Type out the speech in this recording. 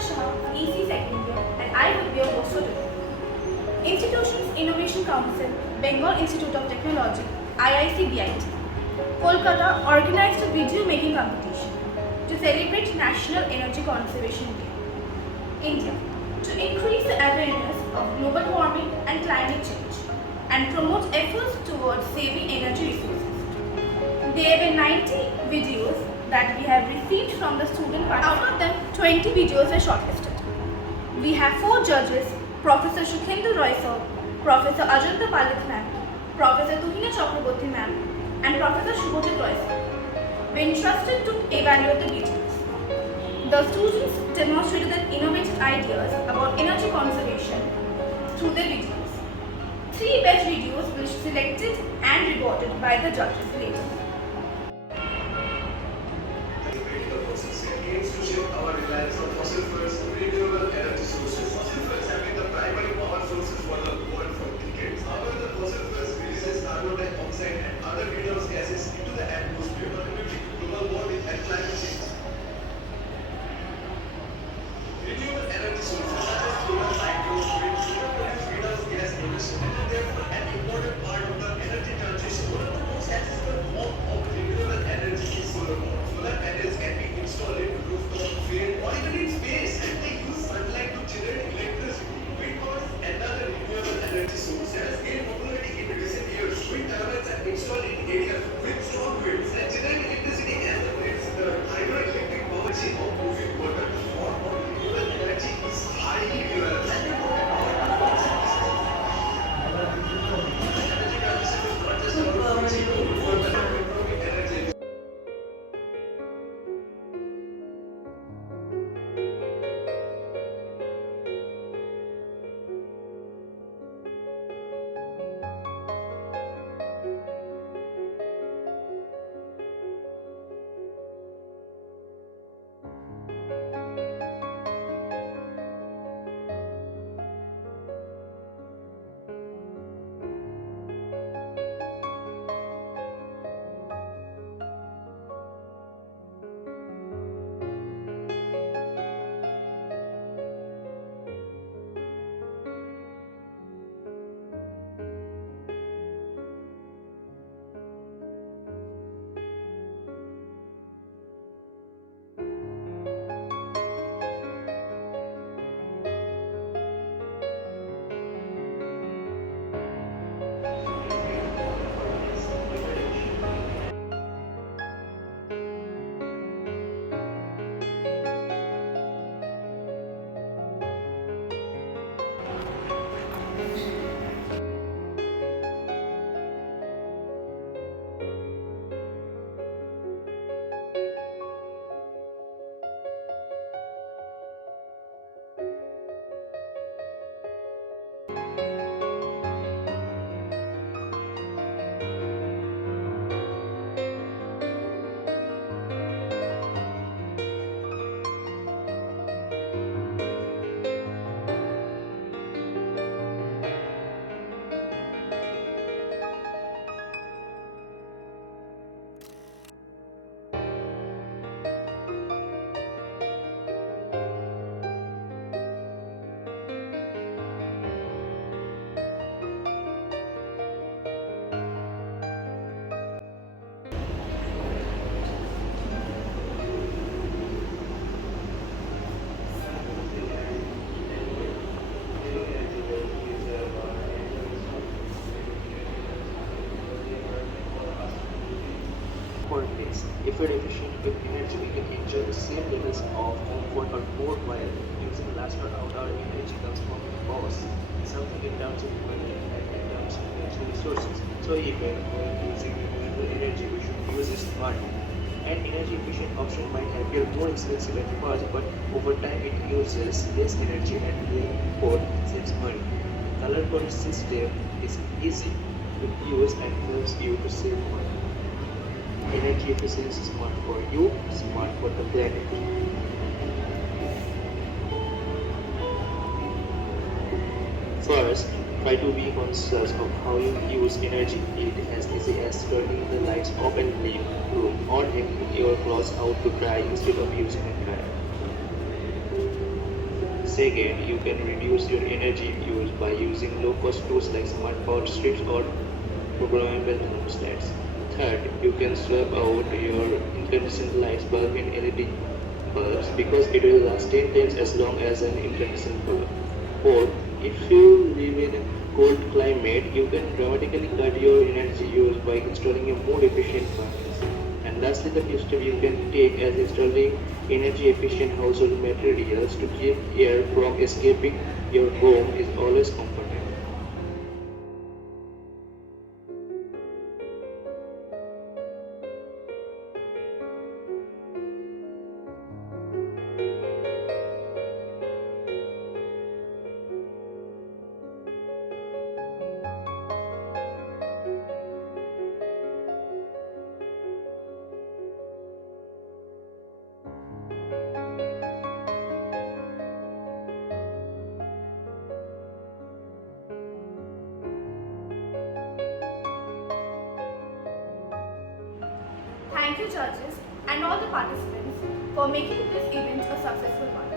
Shah, EC second year, and I will be your host for today. Institutions Innovation Council, Bengal Institute of Technology, IIC BIT, Kolkata organized a video making competition to celebrate National Energy Conservation Day. India, to increase the awareness of global warming and climate change and promote efforts towards saving energy resources. There were 90 videos that we have received from the student part. Out of them, 20 videos were shortlisted. We have 4 judges, Professor Shukhendu Roy sir, Professor Ajanta Palit ma'am, Professor Tuhina Chakraborty ma'am, and Professor Shubhajit Roy sir, were entrusted to evaluate the videos. The students demonstrated their innovative ideas about energy conservation through their videos. 3 best videos were selected and rewarded by the judges later. Aims to shift our reliance on fossil fuels to renewable energy sources. Fossil fuels have been the primary power sources for the world for decades. However, the fossil fuels releases carbon dioxide and other greenhouse gases into the atmosphere, contributing to global warming and climate change. Renewable energy sources such as solar, hydro, wind, solar produce greenhouse gas emission and are therefore an important part of the energy transition. One of the most accessible form of renewable energy is solar power. Solar panels can be installed in rooftop, field, or even in space, and they use sunlight to generate electricity. Wind power is another renewable energy source that has gained popularity in recent years. Wind turbines are installed in areas with strong winds and generate electricity as the winds turn. Hydroelectric power chain of moving water form of renewable energy is highly developed and important. Energy transition is not just about switching to renewable energy. Is effort efficient with energy, we can enjoy the same levels of comfort or more while using less or our energy comes from cost, something in terms of money and in terms of natural resources. So if we are using renewable energy, we should use it smartly. An energy efficient option might appear more expensive at first, but over time it uses less energy and therefore saves money. Color code system is easy to use and helps you to save money. Energy efficiency is smart for you, smart for the planet. First, try to be conscious of how you use energy. It as easy as turning the lights off in the room or hanging your clothes out to dry instead of using a dryer. Second, you can reduce your energy use by using low-cost tools like smart power strips or programmable thermostats. Third, you can swap out your incandescent light bulb in LED bulbs because it will last 10 times as long as an incandescent bulb. Fourth, if you live in a cold climate, you can dramatically cut your energy use by installing a more efficient furnace. And lastly, the fifth step you can take as installing energy efficient household materials to keep air from escaping your home is always comfortable. Thank you, judges, and all the participants for making this event a successful one.